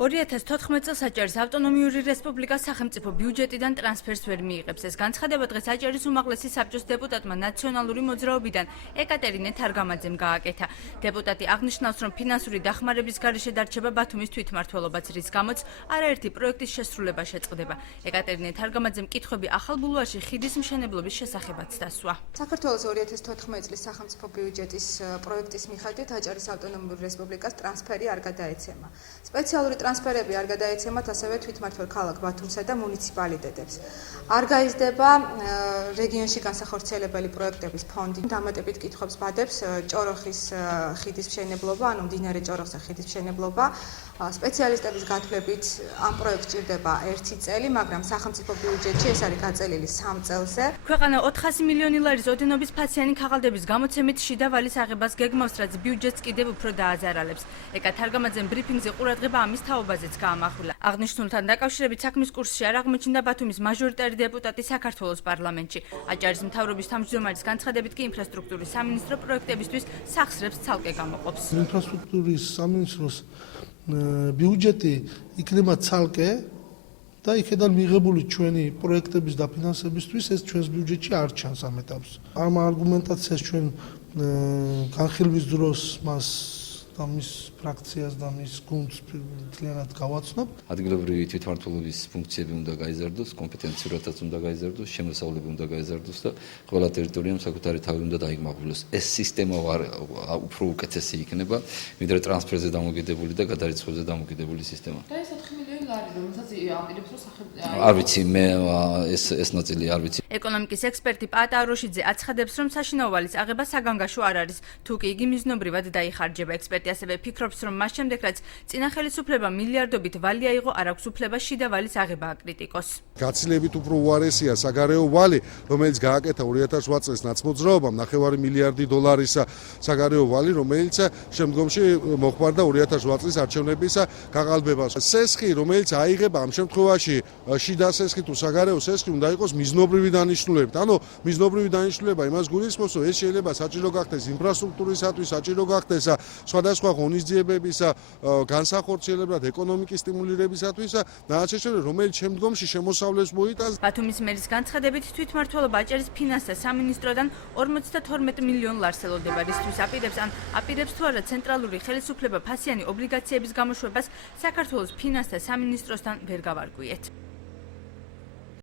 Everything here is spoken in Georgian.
2014 წელს აჭარის ავტონომიური რესპუბლიკას სახელმწიფო ბიუჯეტიდან ტრანსფერს ვერ მიიღებს. ეს განცხადება დღეს აჭარის უმაღლესი საბჭოს დეპუტატმა ნაციონალური მოძრაობიდან ეკატერინე თარგამაძემ გააკეთა. დეპუტატი აღნიშნავს, რომ ფინანსური დახმარების გარეშე დარჩება ბათუმის თვითმმართველობაც, რის გამოც არაერთი პროექტის შესრულება შეწყდება. ეკატერინე თარგამაძემ კითხვები ახალ ბულვარში ხიდის მშენებლობის შესახებაც დასვა. საქართველოს 2014 წლის სახელმწიფო ბიუჯეტის პროექტის მიხედვით აჭარის ავტონომიური რესპუბლიკას ტრანსფერი არ გადაეცემა. სპეციალური ტრანსფერები არ გადაეცემათ ასევე თვითმმართველ ქალაქ ბათუმსა და მუნიციპალიტეტებს. არ გაიზრდება რეგიონში განსახორციელებელი პროექტების ფონდი. დამატებით კითხვებს ბადებს ჭოროხის ხიდის მშენებლობა, ანუ მდინარე ჭოროხზე ხიდის მშენებლობა. სპეციალისტების გათვლებით ამ პროექტს ჭირდება 1 წელი, მაგრამ სახელმწიფო ბიუჯეტში ეს არის გაწელილი 3 წელზე. ქვეყანა 400 მილიონი ლარის ოდენობის ფაციანი ქაღალდების გამოცემით შიდა ვალის აღებას გეგმავს, რაც ბიუჯეტს კიდევ უფრო დააზარალებს. ეკა თარგამაძემ ბრიფინგზე ყურადღება ამის თაობაზეც გაამახვილა. აღნიშნულთან დაკავშირებით საქმის კურსში არ აღმოჩნდა ბათუმის მაჟორიტარი დეპუტატი საქართველოს პარლამენტში. აჭარის მთავრობის თავმჯდომარის განცხადებით კი ინფრასტრუქტურის სამინისტრო პროექტებისთვის სახსრებს ცალკე გამოყოფს. ინფრასტრუქტურის სამინისტროს ბიუჯეტი იქნება ცალკე და იქედან მიღებული ჩვენი პროექტების დაფინანსებისთვის ეს ჩვენს ბიუჯეტში არ ჩანს ამ ეტაპზე. ამ არგუმენტაციას ჩვენ განხილვის დროს მას და მის ფრაქციას და მის გუნდს მთლიანად გავაცნობ. ადგილობრივი თვითმმართველობის ფუნქციები უნდა გაიზარდოს, კომპეტენციურადაც უნდა გაიზარდოს, შემოსავლები უნდა გაიზარდოს და ყველა ტერიტორიამ საკუთარი თავი უნდა დაიგმაღვილოს. ეს სისტემა უფრო უკეთესი იქნება, ვიდრე ტრანსფერზე დამოკიდებული და გადარიცხვებზე დამოკიდებული სისტემა. და ეს 4 მილიონი ლარი, რომელსაც აპირებს რომ არ ვიცი, მე ეს ნაწილი არ ვიცი. ეკონომიკის ექსპერტი პაატა აროშიძე აცხადებს, რომ საშინაო ვალის აღება საგანგაშო არ არის, თუ კი იგი მიზნობრივად დაიხარჯება. ექსპერტი ასევე ფიქრობს, რომ მას შემდეგ, რაც წინა ხელისუფლებამ მილიარდობით ვალი აიღო, არ აქვს უფლება შიდა ვალის აღება აკრიტიკოს. გაცილებით უფრო უარესია საგარეო ვალი, რომელიც გააკეთა 2008 წელს ნაცმოძრაობამ 9 მილიარდი დოლარის საგარეო ვალი, რომელიც შემდგომში მოხმარდა 2008 წლის არჩევნების გაყალბებას. სესხი, რომელიც აიღება ამ შემთხვევაში შიდა სესხი თუ საგარეო სესხი უნდა იყოს მიზნობრივი დანიშნულებით. ანუ მიზნობრივი დანიშნულება იმას გულისხმობს, რომ ეს შეიძლება საჭირო გახდეს ინფრასტრუქტურისათვის, საჭირო გახდეს სხვადასხვა ღონისძიებების განსახორციელებლად ეკონომიკის სტიმულირებისათვის და ასე შემდეგ, რომელიც შემდგომში შემოსავლებს მოიტანს. ბათუმის მერის განცხადებით თვითმმართველობა აჭარის ფინანსთა სამინისტროდან 52 მილიონ ლარს ელოდება, რისთვის აპირებს თუ არა ცენტრალური ხელისუფლება ფასიანი ობლიგაციების გამოშვებას საქართველოს ფინანსთა სამინისტროსთან ვერ გავარკვიეთ.